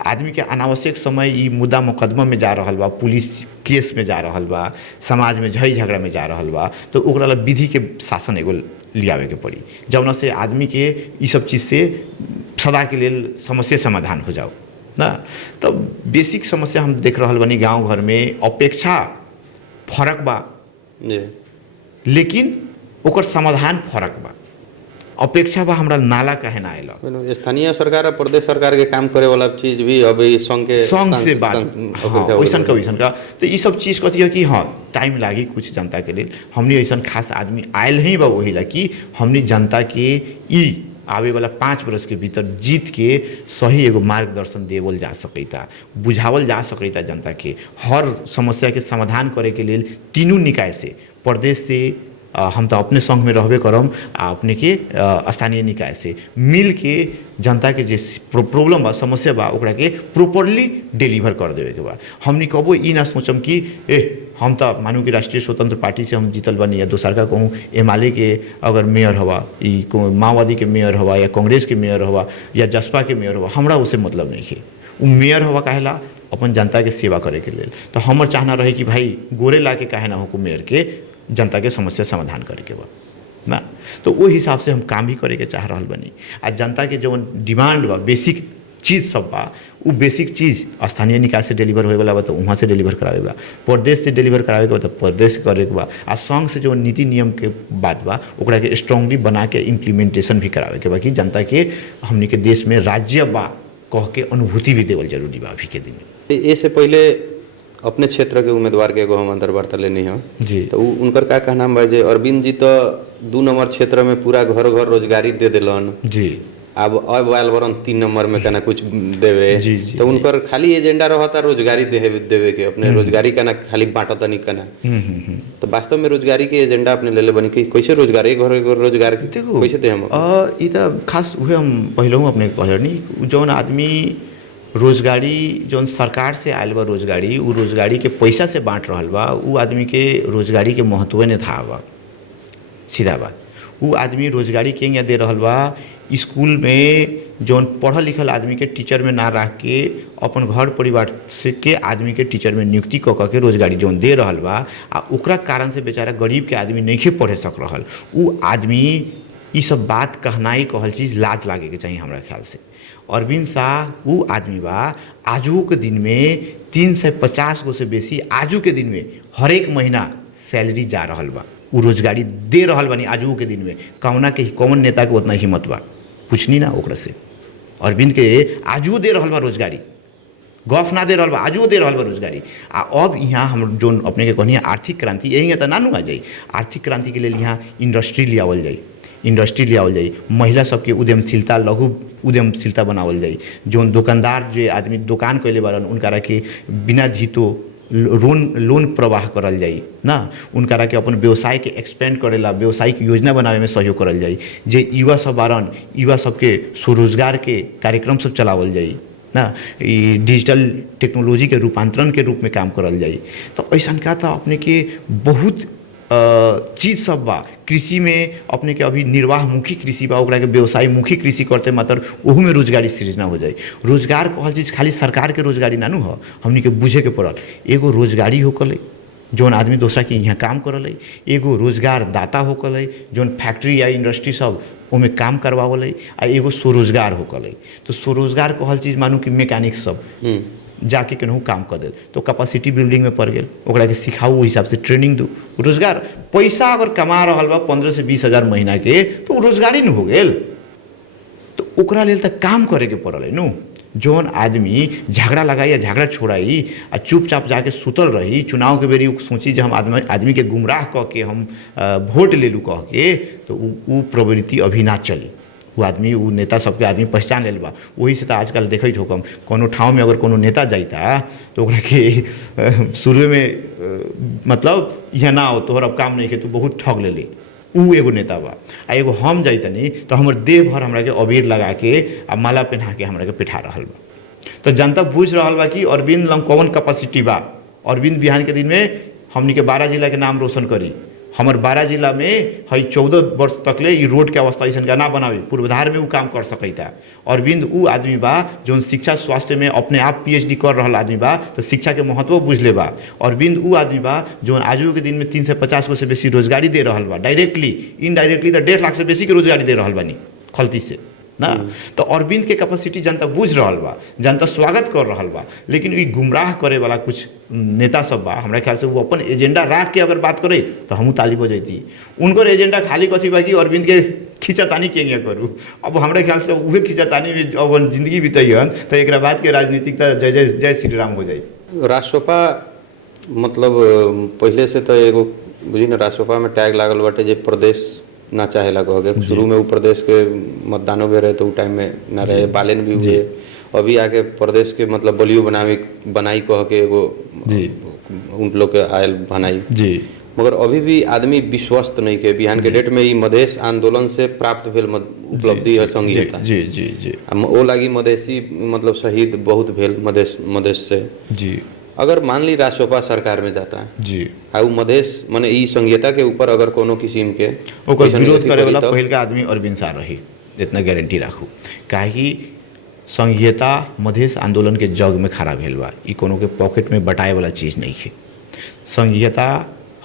आदमी के अनावश्यक समय ई मुद्दा मुकदमा में जा रहल बा, पुलिस केस में जा रहल बा, समाज में झई झगड़ा में जा रहल बा, तो ओकरा ला विधि के शासन एगो लियावे के पड़ी जौना से आदमी के ई सब चीज़ से सदा के लिए समस्या समाधान हो जाओ ना। तो बेसिक समस्या हम देख रहल बानी गांव घर में अपेक्षा फर्क बा लेकिन ओकर समाधान फर्क बा। अपेक्षा बा हमरा नाला कहे ना आयल। स्थानीय सरकार और प्रदेश सरकार के काम करे वाला चीज भी अभी संघ से बात वैसन का तो ये सब चीज़ कथी है कि हाँ टाइम लागी कुछ जनता के लिए। हमने ऐसा खास आदमी आयल ही बा वही ला कि हमने जनता के ई आवे वाला 5 वर्ष के भीतर जीत के सही एगो मार्गदर्शन देवल जा सकता, बुझावल जा सकता जनता के हर समस्या के समाधान करे के लिए तीनों निकाय से, प्रदेश से हम तो अपने संघ में रहबे करम आ अपने के स्थानीय निकाय से मिल के जनता के जे प्रॉब्लम बा समस्या बा ओकरा के प्रॉपरली डिलीवर कर देवे के बा। हमनी कबो ई ना सोचम कि हम तो मानू कि राष्ट्रीय स्वतंत्र पार्टी से हम जीतल बनी या दोसर का कहूँ एमएलए के अगर मेयर हवा, ई माओवादी के मेयर हवा या कांग्रेस के मेयर हवा या जसपा के मेयर हवा, हमरा उससे मतलब नहीं है। वो मेयर हवा काहेला अपन जनता के सेवा करे के लिए। तो हमर चाहना रहे कि भाई गोरे ला के काहे ना हो मेयर के जनता के समस्या समाधान करे के बा ना। तो वो हिसाब से हम काम भी करे के चाह रहल बनी। आ जनता के जो डिमांड बा बेसिक चीज़ सब बा वो बेसिक चीज़ स्थानीय निकाय से डिलीवर होए वाला बा तो वहाँ से डिलीवर करावे बा, प्रदेश से डिलीवर करावे के बा तो प्रदेश से करे के बा, आ संघ से जो नीति नियम के बात बा ओकरा के स्ट्रांगली बना के इम्प्लीमेंटेशन भी करावे के बा कि जनता के हमनी के देश में राज्य बा कह के अनुभूति भी देवल जरूरी बा अभी के दिन में। इससे पहले अपने क्षेत्र के उम्मीदवार के एगो हम अंतर्वार्ता लेनी है जी। तो उनकर का कहना बा जे अरविंद जी तो 2 नंबर क्षेत्र में पूरा घर घर रोजगारी दे दिलन जी, अब आयल बरन 3 नंबर में कहना कुछ देवे जी, जी, तो उनकर खाली एजेंडा रहता रोजगारी देवे के अपने रोजगारी कहना खाली बांटता नहीं कहना। तो वास्तव में रोजगारी के एजेंडा अपने ले बनी कि कैसे रोजगार घर रोजगार कैसे दे हम ई त खास उहे हम पहले अपने कहनी जौन आदमी रोजगारी जौन सरकार से आयल बा रोजगारी उ रोजगारी के पैसा से बांट रहल बा उ आदमी के रोजगारी के महत्व ने था बा। सीधा बात उ आदमी रोजगारी के दे रहल बा स्कूल में जौन पढ़ल लिखल आदमी के टीचर में ना रख के अपन घर परिवार से के आदमी के टीचर में नियुक्ति क के रोजगारी जौन दे रहल बा आ ओकरा कारण से बेचारा गरीब के आदमी नहीं पढ़े सक रहल उ आदमी ई सब बात कहनाई कहल चीज़ लाज लागे के चाहिए हमरा ख्याल से। अरविंद शाह वो आदमी बा आजू के दिन में 350 गो से बेसी आजू के दिन में हर एक महीना सैलरी जा रहल बा, वो रोजगारी दे रहल बानी आजू के दिन में। कौना के कौन नेता के उतना हिम्मत बा पूछनी ना ओकरा से। अरविंद के आजू दे रहल बा रोजगारी, गफ ना दे रहल बा आजू दे रहल बा रोजगारी। आ अब यहाँ हम जो अपने के कहनी आर्थिक क्रांति यही तो नानू आ जाई। आर्थिक क्रांति के लिए यहाँ इंडस्ट्री लियावल जाई, इंडस्ट्री लियावल जाई, महिला सबके उद्यमशीलता लघु उद्यमशीलता बनावल जाई। जो दुकानदार जो आदमी दुकान कैले बारन उनकारा के बिना जीतो लोन प्रवाह करल जाई ना, उनकारा के अपन व्यवसाय के एक्सपेंड करेला व्यवसायिक योजना बनावे में सहयोग करल जाई। जे युवा सब बारन युवा सबके स्वरोजगार के कार्यक्रम सब चलावल जाई ना, डिजिटल टेक्नोलॉजी के रूपांतरण के रूप में काम करल जाई। तो ऐसा का था अपने के बहुत चीज़ सब बा। कृषि में अपने के अभी निर्वाहमुखी कृषि बा, ओकरा के व्यवसाय मुखी कृषि करते मात्र ओहू में रोजगारी सृजना हो जाए। रोजगार कहल चीज़ खाली सरकार के रोजगारी ना नु ह, हमनी के बुझे के पड़ल एगो रोजगारी होकल जौन आदमी दूसरा के यहाँ काम करल, एगो रोजगार दाता होकल जौन फैक्ट्री या इंडस्ट्री सब ओमे काम करवावल, आ एगो स्वरोजगार होकल। तो स्वरोजगार कहल चीज़ मानू कि मैकेनिक सब जाके केनहू काम कर दिल तो कैपेसिटी बिल्डिंग में पड़ गए, ओकरा के सिखाऊ वो हिसाब से ट्रेनिंग दू। रोजगार पैसा अगर कमा रहल बा 15 से 20 हज़ार महीना के तो रोजगारी न हो गेल। तो ओकरा लेल त काम करे के पड़ल है नु। जौन आदमी झगड़ा लगाई या झगड़ा छोड़ाई आ चुपचाप जाके सुतल रही, चुनाव के बेरी सोची जो हम आदमी के गुमराह कह के हम वोट ले लू कह के, तो वो प्रवृत्ति अभी ना चली। वो आदमी वो नेता सबके आदमी पहचान ले बा। वही से तो आजकल देखत हो हम कोनो ठाव में अगर कोनो नेता जाता तो ओकरा के शुरू में मतलब यहाँ ना हो तोहर अब काम नहीं के तू बहुत ठग ले ऊ एगो नेता बा। आ एगो हम जाइतनी तो हमर देह भर हमरा के अबीर लगा के आ माला पहना के हमरा के पिठा रहल बा। तो जनता बुझ रहल बा कि अरविंद लंग कौन कैपेसिटी बा। अरविंद बिहान के दिन में हमनी के 12 जिला के नाम रोशन करी। हमर 12 जिला में हई 14 वर्ष तक ले रोड के अवस्था ऐसा का ना बनावे, पूर्वाधार में वो काम कर सकता। अरविंद ऊ आदमी बा जो शिक्षा स्वास्थ्य में अपने आप PhD कर रहा आदमी बा, तो शिक्षा के महत्व बुझले बा। अरविंद ऊ आदमी बा जो आजू के दिन में 3 से 50 गो से बेसी रोजगारी दे रहा बा, डायरेक्टली इनडायरेक्टली तो 1.5 लाख से बेसी के रोजगारी दे रहा बानी खलती से ना। तो अरविंद के कैपेसिटी जनता बुझ रहा बा, जनता स्वागत कर रहा बा। लेकिन ई गुमराह करे वाला कुछ नेता सब बा, हमरा ख्याल से वो अपन एजेंडा रख के अगर बात करे तो हमू ताली बजैती। उनकर एजेंडा खाली कथी बा कि अरविंद के खींचातानी केंगे करूँ। अब हमरा ख्याल से उहे खींचातानी में अब जिंदगी बितैन तो एक बाद के राजनीतिक तो जय जय जय श्री राम हो जाए। राष्ट्रपा मतलब पहले से तो एगो बुझी ना, राष्ट्रपा में टैग लागल बाटे जे प्रदेश ना चाहेला कह के। शुरू में वो प्रदेश के मतदानों में रहे तो वो टाइम में ना रहे, बालेन भी हुए। अभी आके प्रदेश के मतलब बलियो बनाई कह के एगो उन लोग के आयल बनाई जी। मगर अभी भी आदमी विश्वस्त नहीं के। बिहान के डेट में ई मधेश आंदोलन से प्राप्त भेल उपलब्धि है संघीयता जी जी जी। ओ लागी मधेसी मतलब शहीद बहुत भेल मधेश से जी। अगर मान ली राष्ट्रपा सरकार में जाता है जी आ उ मधेश माने ई संघीयता के ऊपर अगर कोनो किस्म के ओकर विरोध करे वाला पहिल का आदमी अरविंद शाह रही, जितना गारंटी राखू। काहे संघीयता मधेश आंदोलन के जग में खड़ा भेल बा, ई कोनो के पॉकेट में बटाए वाला चीज़ नहीं है। संघीयता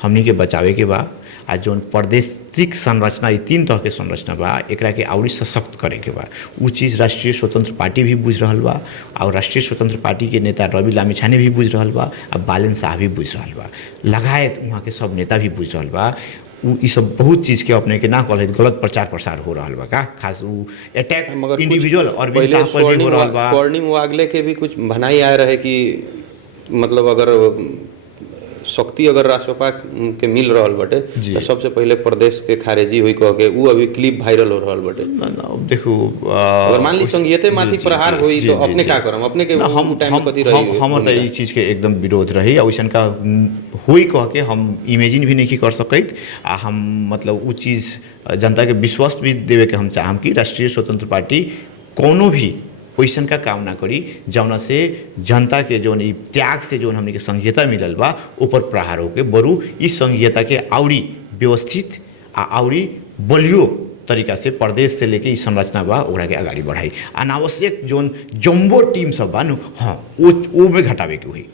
हमनी के बचावे के बा। आ जौन प्रदेशिक संरचना, ये 3 तरह के संरचना बा, एकरा के और सशक्त करे के बा। उ चीज़ राष्ट्रीय स्वतंत्र पार्टी भी बुझ रहल बा और राष्ट्रीय स्वतंत्र पार्टी के नेता रवि लामिछाने भी बुझ रहल बा आ बालन शाह भी बुझ रहल बा, लगायत वहाँ के सब नेता भी बुझ रहल बा। उ सब बहुत चीज़ के अपने के ना कहल गलत प्रचार प्रसार हो रहा बा का, खास उ अटैक इंडिविजुअल और स्वर्णिम वागले के भी कुछ भनाई आए रहे कि मतलब अगर शक्ति अगर राष्ट्रपा के मिल रहा बटे तो सबसे पहले प्रदेश के खारिजी हुई कह के उ अभी क्लिप वायरल हो रहा बटे। देखो अगर मान ली संघीयते माथी प्रहार हुई तो अपने क्या करम, अपने के हम टाइम में कथी रही हमर त ई चीज के एकदम विरोध रही। वैसन का हुई कह के हम इमेजिन भी नहीं कर सकत। आ हम मतलब उ चीज़ जनता के विश्वास भी देवे के हम चाहम कि राष्ट्रीय स्वतंत्र पार्टी कोनो भी वैसन का काम ना करी जौना से जनता के जौन ई त्याग से जौन हमने के संघीयता मिलल बा ऊपर प्रहार होके बरू इस संघीयता के आउरी व्यवस्थित आ आउरी बलियो तरीका से प्रदेश से लेके इस संरचना बा ओकरा के आगाड़ी बढ़ाई। अनावश्यक जौन जम्बो टीम सब बा नु, हाँ वो में घटावे के हुई।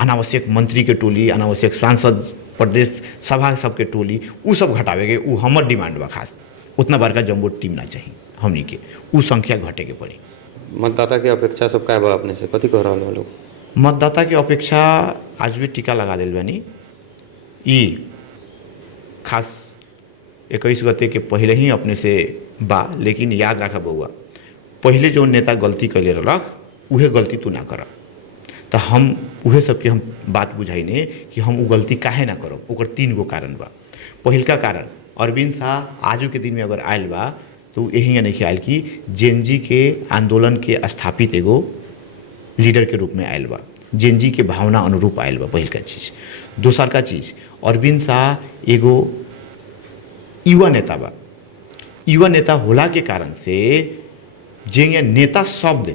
अनावश्यक मंत्री के टोली, अनावश्यक सांसद, प्रदेश सभा सबके टोली, उ सब घटावे के उ हमर डिमांड बा। खास उतना बड़का जम्बो टीम ना चाहिए हमनी के, उ संख्या घटे के पड़ी। मतदाता के अपेक्षा सब का बा अपने से कथी कह रहा लोग? मतदाता के अपेक्षा आज भी टीका लगा दिल बानी। ई खास 21 गते के पहले ही अपने से बा, लेकिन याद रखा बउआ, पहले जो नेता गलती कैले रख उहे गलती तू ना कर। तो हम उहे सबके हम बात बुझाइने कि हम वो गलती काहे ना करब। ओकर 3 गो कारण बा। पहिलका कारण अरविंद शाह आजू के दिन में अगर आयल बा तो यही नहीं ख्याल कि जेनजी के आंदोलन के स्थापित एगो लीडर के रूप में आयल बा, जेनजी के भावना अनुरूप आयल बा। पहिल का चीज़। दूसर का चीज़ अरविंद शाह एगो युवा नेता बा। युवा नेता होला के कारण से जे नेता शब्द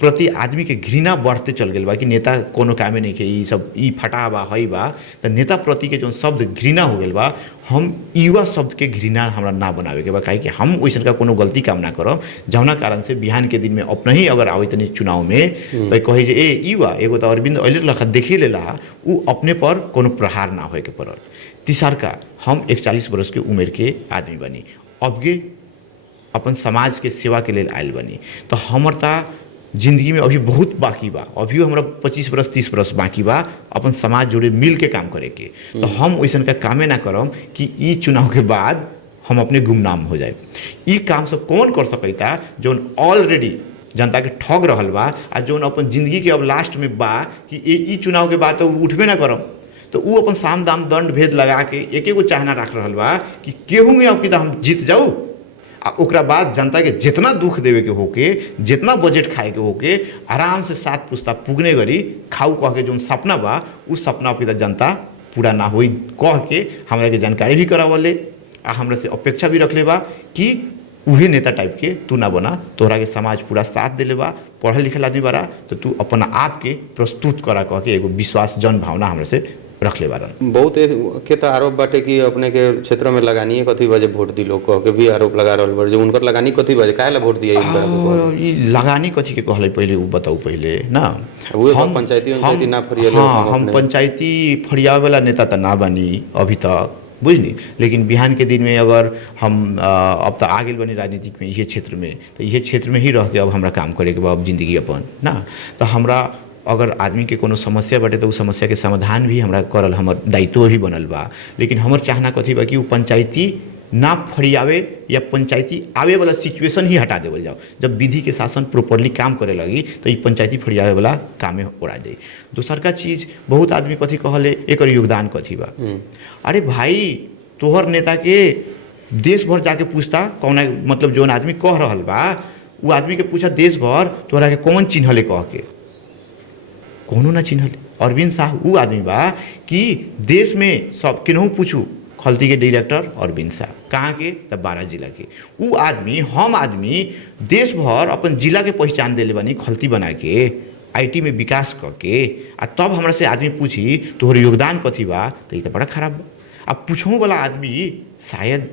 प्रति आदमी के घृणा बढ़ते चल गया बा कि नेता कोनो कामे नहीं के, ई सब ई फटा बा हई बा। तो नेता प्रति के जो शब्द घृणा हो गया बा, हम युवा शब्द के घृणा हमरा ना बनावे के बा। काहे कि हम वैसन का कोनो गलती काम ना करब जौना कारण से बिहान के दिन में अपना ही अगर आवे तनी चुनाव में तो कहे जे ए युवा एगो तो अरविंद अइले लखा देखी लेला, उ अपने पर कोनो प्रहार ना होए के पड़ल। तीसर का हम 41 वर्ष के उम्र के आदमी बनी, अबके अपन समाज के सेवा के लिए आयल बनी। तो हमर ता जिंदगी में अभी बहुत बाकी बा, अभी हमरा 25 वर्ष 30 वर्ष बाकी बा अपन समाज जोड़े मिल के काम करे के। तो हम वैसन का कामे ना करम कि ई चुनाव के बाद हम अपने गुमनाम हो जाए। ई काम सब कौन कर सकता जोन ऑलरेडी जनता के ठग रहल बा आ जोन अपन जिंदगी के अब लास्ट में बा कि ई चुनाव के बाद तो उठबे ना करम। तो वो अपन साम दाम दंड भेद लगा के एक एगो चाहना रख रहल बा कि केहू में अब कि हम जीत जाऊ आ ओकरा बाद जनता के जितना दुख देवे के होके, जितना बजट खाए के होके, आराम से 7 पुस्ता पुगने गरी खाऊ कह के जो सपना बा उस सपना पे जनता पूरा ना होई कह के हमरा के जानकारी भी करावले आ हमरा से अपेक्षा भी रखले बा कि उहे नेता टाइप के तू ना बना, तोहरा के समाज पूरा साथ देले बा, पढ़ल लिखल आदमी बारा, तो तू अपन आप के प्रस्तुत करा कह के एगो विश्वास जन भावना हमरा से रखले बारन। बहुत के तो आरोप बाटे कि अपने के क्षेत्र में लगानी कथी बजे वोट दी लोग कह के भी आरोप लगा रहल बा, जो उनकर लगानी कथी बजे काहे ला वोट दिया ई लगानी कथी के कहले पहले उ बताऊ पहले ना। हम पंचायती ना फरियाले। हम पंचायती फरियावे वाला नेता त ना बनी अभी तक, बुझनी, लेकिन बिहान के दिन में अगर हम अब तो आगे बनी राजनीतिक में ये क्षेत्र में, तो ये क्षेत्र में ही रह के अब हमरा काम करे के बा अब जिंदगी अपन ना। तो हमरा अगर आदमी के कोनो समस्या बाटे तो उ समस्या के समाधान भी हमरा करल हमर दायित्व भी बनल बा। लेकिन हमर चाहना कथी बा कि उ पंचायती ना फरियावे या पंचायती आवे वाला सिचुएशन ही हटा देवल जाओ। जब विधि के शासन प्रॉपरली काम करे लगी तो ये पंचायती फरियावे वाला कामे उड़ा जाए। दूसर का चीज बहुत आदमी कथी कहले एकर योगदान कथी बा। अरे भाई तोहर नेता के देश भर जाके पूछता कौन, मतलब जोन आदमी कह रहल बा वो आदमी के पूछा देश भर तोहरा के कौन चिन्हले कह के, कोनो ना चिन्हले। अरविंद शाह वो आदमी बा कि देश में सब केनहू पूछू खलती के डायरेक्टर अरविंद शाह, कहाँ के तब 12 जिला के। वो आदमी हम आदमी देश भर अपन जिला के पहचान देले बनी खलती बना के आईटी में विकास करके, आ तब हमरा से आदमी पूछी तोहर योगदान कथी बा, तो ये तो बड़ा खराब बा। अब पूछूँ वाला आदमी शायद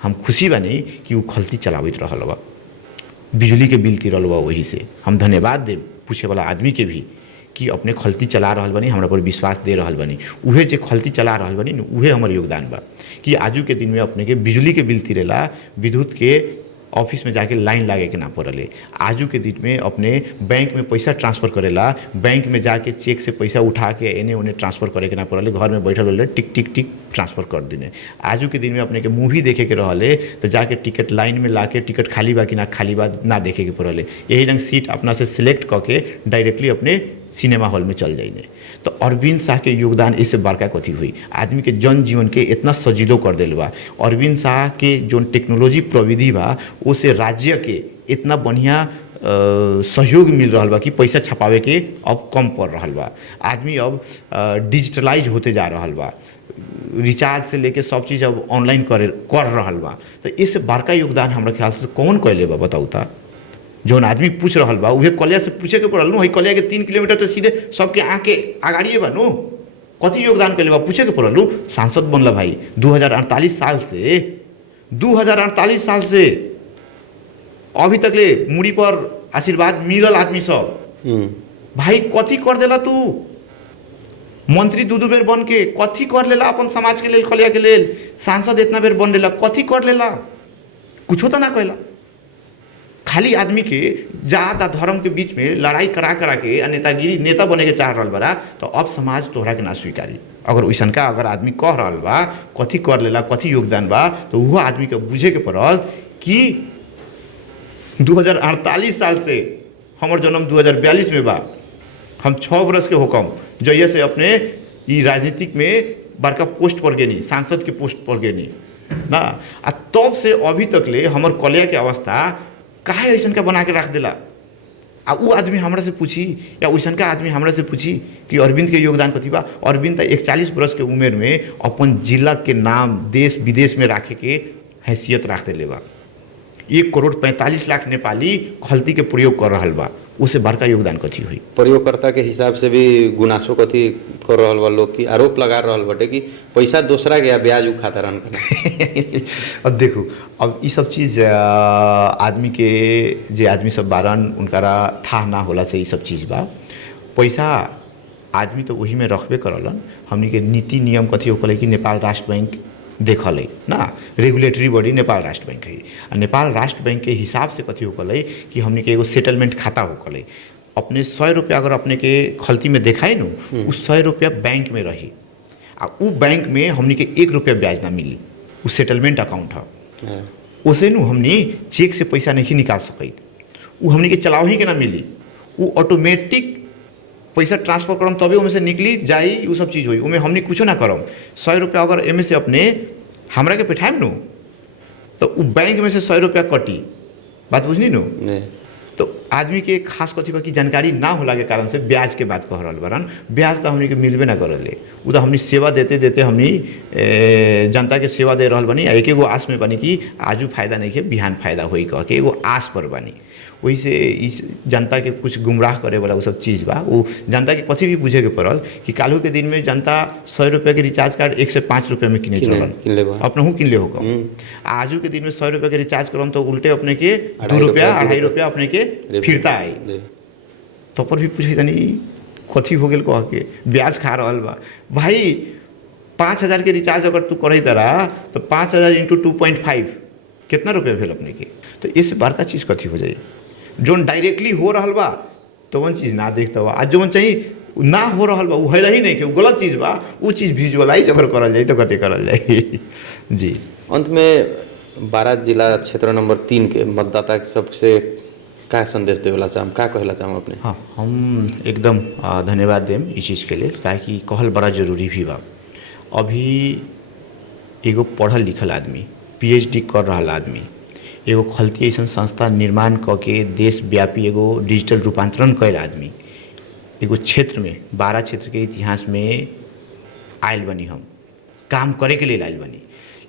हम खुशी बनी कि वो खलती चलावित रहल बा, बिजली के बिल तिरल बा, वही से हम धन्यवाद दे पूछे वाला आदमी के भी कि अपने खलती चला रहल बनी, हमरा पर विश्वास दे रहल बनी। उहे जे खलती चला रहल बनी उहे हमर योगदान बा कि आजू के दिन में अपने के बिजली के बिल तिरेला विद्युत के ऑफिस में जाके लाइन लागे के ना पड़ले। आजू के दिन में अपने बैंक में पैसा ट्रांसफ़र करेला बैंक में जाके चेक से पैसा उठा के एने ओने ट्रांसफ़र करे के ना पड़ले, घर में बैठल रहले टिक टिक टिक ट्रांसफ़र कर देने। आजू के दिन में अपने के मूवी देखे के रहले तो जाके टिकट लाइन में लाके टिकट खाली बा कि ना खाली बा ना देखे के पड़ले, यही रंग सीट अपना से सिलेक्ट करके डायरेक्टली अपने सिनेमा हॉल में चल जाइने। तो अरविंद शाह के योगदान इससे बड़का कथी हुई, आदमी के जन जीवन के इतना सजीलो कर दिल बा। अरविंद शाह के जो टेक्नोलॉजी प्रविधि बा उसे राज्य के इतना बढ़िया सहयोग मिल रहा बा कि पैसा छपावे के अब कम पड़ रहा बा। आदमी अब डिजिटलाइज होते जा रहा बा, रिचार्ज से लेके सब चीज़ अब ऑनलाइन कर रहा बा। तो इससे बड़का योगदान हमारे ख्याल से कौन कैले बा बताऊ ता। जौन आदमी पूछ रहा बा उहे कलिया से पूछे के पड़ल नु, है कलिया के 3 किलोमीटर तो सीधे सबके आके आगाड़िए बा नु, कथी योगदान कैले बा पूछे के पड़ल नु। सांसद बनला भाई 2048 साल से अभी तक ले मुड़ी पर आशीर्वाद मिलल आदमी सब भाई कथी कर देला तू। मंत्री 2 बेर बन के कथी कर लेला अपन समाज के लेल, खलिया के लेल। सांसद इतना बेर बन लेला कथी कर लेला, कुछो तो ना कैला। खाली आदमी के जात आ धर्म के बीच में लड़ाई करा के नेतागिरी नेता बने के चाह रहा बा, तो अब समाज तोहरा के ना स्वीकारी। अगर वैसन का अगर आदमी कह रहा बा कथी कर लेला कथी योगदान बा, तो वह आदमी के बुझे के पड़ल कि 2048 साल से हमर जन्म 2042 में बा, हम 6 बरस के हुकम जइया से अपने ई राजनीतिक में बड़का पोस्ट पर गेनी, सांसद के पोस्ट पर गेनी ना। आ तब से अभी तक ले हमर कलिया के अवस्था काहे ऐसन का बना के रख दिला। आ वो आदमी हमरा से पूछी या वैसन का आदमी हमरा से पूछी कि अरविंद के योगदान कथी बा। अरविंद 41 बरस के उम्र में अपन जिला के नाम देश विदेश में रखे के हैसियत रख दिले बा। 1,45,00,000 नेपाली खलती के प्रयोग कर रहा बा, उसे बड़का योगदान कथी हुई। प्रयोगकर्ता के हिसाब से भी गुनासो कथी कर रहा बा लोग की आरोप लगा रहा बाटे कि पैसा दूसरा के ब्याज उ खाता रहन कर। अब देखो अब ये सब चीज़ आदमी के जे आदमी सब बारन उनकारा था ना होला से ये सब चीज़ बा। पैसा आदमी तो वही में रखबे करलन। हमनी के नीति नियम कथी होकले कि नेपाल राष्ट्र बैंक देखल है ना, रेगुलेटरी बॉडी नेपाल राष्ट्र बैंक है। और नेपाल राष्ट्र बैंक के हिसाब से कथी होकल है कि हमने के एगो सेटलमेंट खाता होकल है। अपने 100 रुपया अगर अपने के खलती में देखाए नु उस 100 रुपया बैंक में रही, आ उ बैंक में हमने के 1 रुपया ब्याज ना मिली, उ सेटलमेंट अकाउंट है। उसे नु हमने चेक से पैसा नहीं निकाल सकते, उ हमने के चलाव ही के ना मिली, उ ऑटोमेटिक पैसा ट्रांसफर करम तबे उनमें से निकली जाई, वो सब चीज़ हुई, उनमें हमने कुछ ना करम। 100 रुपया अगर एम से अपने हमरा के पेठाएम नु तो उ बैंक में से 100 रुपया कटी, बात बुझनी नु। तो आदमी के खास कथी बा कि जानकारी ना होला के कारण से ब्याज के बात कह रहल बारन। ब्याज तो हमनी के मिलबे ना करले, उ तो हमनी सेवा देते देते हमनी जनता के सेवा दे रहल बानी। एक एगो आस में बानी कि आजू फायदा नहीं है बिहान फायदा होई कह के एगो आस पर बानी। वही से इस जनता के कुछ गुमराह करे वाला वो सब चीज़ बा। वो जनता के कथी भी बुझे के पड़ल कि कालू के दिन में जनता 100 रुपये के रिचार्ज कार्ड 1 से 5 रुपये में किने चलन, अपनहू किन ले होगा। आजू के दिन में 100 रुपये के रिचार्ज करम तो उल्टे अपने के 2 रुपया 2.5 रुपया अपने के फिरता आई। तो पर भी पूछे तनी कथी हो गेल कह के ब्याज खा रहल बा। भाई 5000 के रिचार्ज अगर तू करे तरह तो 5000 × 2.5 कितना रुपये भेल अपने के। तो इससे बड़का चीज़ कथी हो जाए जोन डायरेक्टली हो रहल बा तो वन चीज़ ना देखता बा। आज जो चाहिए ना हो रहल बा वो है ही नहीं कि गलत चीज़ बा, वो चीज़ विजुअलाइज अगर करल जाए तो कते करल जाए। जी अंत में 12 जिला क्षेत्र नंबर 3 के मतदाता के सबसे क्या संदेश देवेला चाहम, क्या कहला चाहम अपने? हाँ, हम एकदम धन्यवाद देम इस चीज़ के लिए, काहे कि कहल बड़ा जरूरी भी बा। अभी एगो पढ़ल लिखल आदमी PhD कर रहा आदमी एगो खलती ऐसा संस्था निर्माण क के देशव्यापी एगो डिजिटल रूपांतरण कैल आदमी एगो क्षेत्र में 12 क्षेत्र के इतिहास में आयल बनी, हम काम करे के लिए आयल बनी।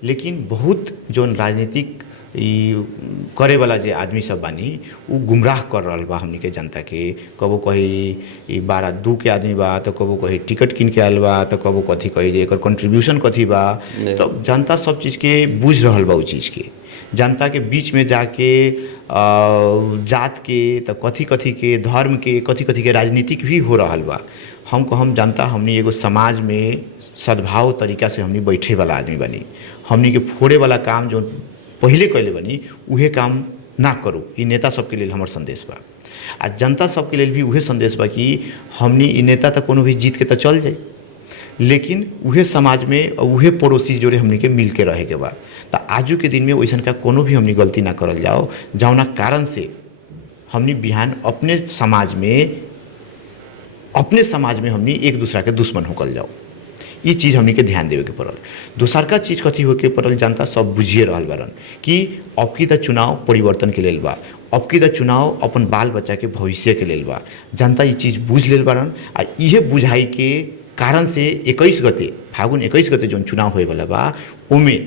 लेकिन बहुत जोन राजनीतिक करे वाला जे आदमी सब बानी वो गुमराह कर रहा बा हमनी के जनता के। कबो कही 12-2 के आदमी बा तो कबो कही टिकट किन के आयल बा तो कबो कथी कही जे एकर कंट्रीब्यूशन कथी बा। तो जनता सब चीज़ के बुझ रहल बा। उ चीज़ के जनता के बीच में जाके जात के तो कथी कथी के धर्म के कथी कथी के राजनीतिक भी हो रहल बा। हम कहम जनता हमनी एगो समाज में सद्भाव तरीका से हमनी बैठे वाला आदमी बनी। हमनी के फोड़े वाला काम जो पहले कैले बनी उहे काम ना करो, ये नेता सबके लिए हमर संदेश बा। आ जनता सबके लिए भी उहे संदेश बा कि हमनी ई नेता तो कोनो भी जीत के तो चल जाए, लेकिन उहे समाज में उहे पड़ोसी जोड़े हमनी के मिल के रहे के बा। तो आजू के दिन में वैसन का कोनो भी हमनी गलती ना करल जाओ जौना कारण से हमनी बिहान अपने समाज में हमनी एक दूसरा के दुश्मन होकल जाओ। ये चीज़ हमनी के ध्यान देवे के पड़ल। दूसर का चीज़ कथी हो के पड़ल जनता सब बुझिए रहल बारन कि अब की द चुनाव परिवर्तन के लेल बा, अब की द चुनाव अपन बाल बच्चा के भविष्य के लेल बा। जनता ये चीज़ बुझ लेल बारन। आ इहे बुझाई के कारण से 21 गते फागुन 21 गते जो चुनाव होए वाला बा उमे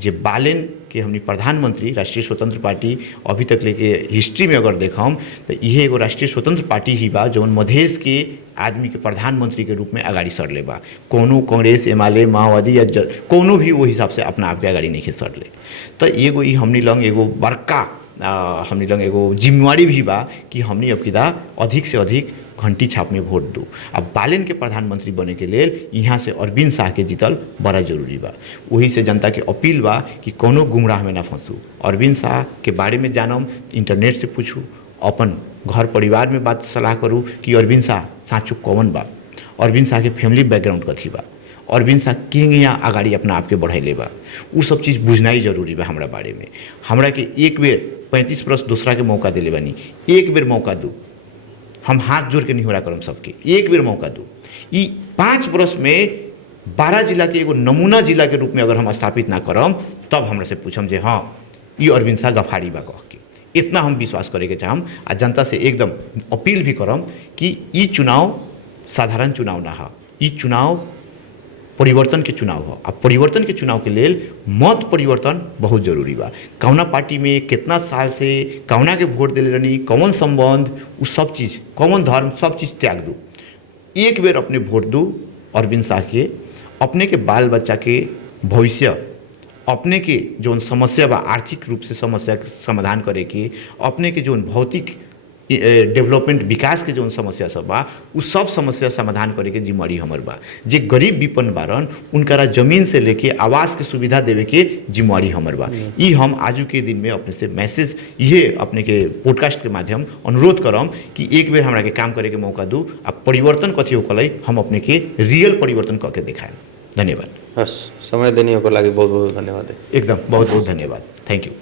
जे बालेन के हमनी प्रधानमंत्री राष्ट्रीय स्वतंत्र पार्टी अभी तक लेके हिस्ट्री में अगर देखम तो यह एगो राष्ट्रीय स्वतंत्र पार्टी ही बा जौन मधेश के आदमी के प्रधानमंत्री के रूप में अगाड़ी सर बा। कोनो कांग्रेस एमएलए माओवादी या कोनो भी वो हिसाब से अपना आप के अगाड़ी नहीं सर ले। तो एगो ई हमनी लंग एगो बड़का हमनी लंग एगो जिम्मेवारी भी बा कि हमनी अब किदा अधिक से अधिक घंटी छाप में वोट दू। अब बालेन के प्रधानमंत्री बने के लिए यहाँ से अरविंद शाह के जीतल बड़ा जरूरी बा। वही से जनता के अपील बा कि कोनो गुमराह में ना फंसू। अरविंद शाह के बारे में जानम, इंटरनेट से पूछू, अपन घर परिवार में बात सलाह करूँ कि अरविंद शाह साँचो कौन बा, अरविंद शाह के फैमिली बैकग्राउंड कथी बा, अरविंद शाह किंग यहाँ आगाड़ी अपना आप के बढ़ैले बा। उ सब चीज़ बुझना ही जरूरी बा। हमरा बारे में हमरा के एक बेर 35 बरस दूसरा के मौका दिले बनी, एक बेर मौका दू। हम हाथ जोड़ के निहोरा करम सबके, एक बेर मौका दू। ई 5 बरस में 12 जिला के एगो नमूना जिला के रूप में अगर हम स्थापित ना करम तब हमरा से पूछम जे हाँ ये अरविंद शाह गफारी बा कह के। इतना हम विश्वास करे के चाहम। आ जनता से एकदम अपील भी करम कि ई चुनाव साधारण चुनाव ना हा, ई चुनाव परिवर्तन के चुनाव हो। अब परिवर्तन के चुनाव के लेल मत परिवर्तन बहुत जरूरी बा। कौना पार्टी में कितना साल से कौना के वोट दिले रहनी, कौन संबंध, उ सब चीज़, कौन धर्म, सब चीज़ त्याग दू। एक बेर अपने वोट दू अरविंद शाह के। अपने के बाल बच्चा के भविष्य, अपने के जोन समस्या बा आर्थिक रूप से समस्या के समाधान करे के, अपने के जोन भौतिक डेवलपमेंट विकास के जोन समस्या सब बा उ सब समस्या समाधान करे के जिम्मेवारी हमर बा। जे गरीब विपन्न बारन उनकरा जमीन से लेके आवास के सुविधा देवे के जिम्मेवारी हमर बा। ई हम आजू के दिन में अपने से मैसेज ये अपने के पॉडकास्ट के माध्यम अनुरोध करम कि एक बेर हमरा के काम करे के मौका दू। आ परिवर्तन कथी होकलै हम अपने के रियल परिवर्तन करके दिखाएं। धन्यवाद। बस समय देने को लागि बहुत बहुत धन्यवाद। एकदम बहुत बहुत धन्यवाद। Thank you.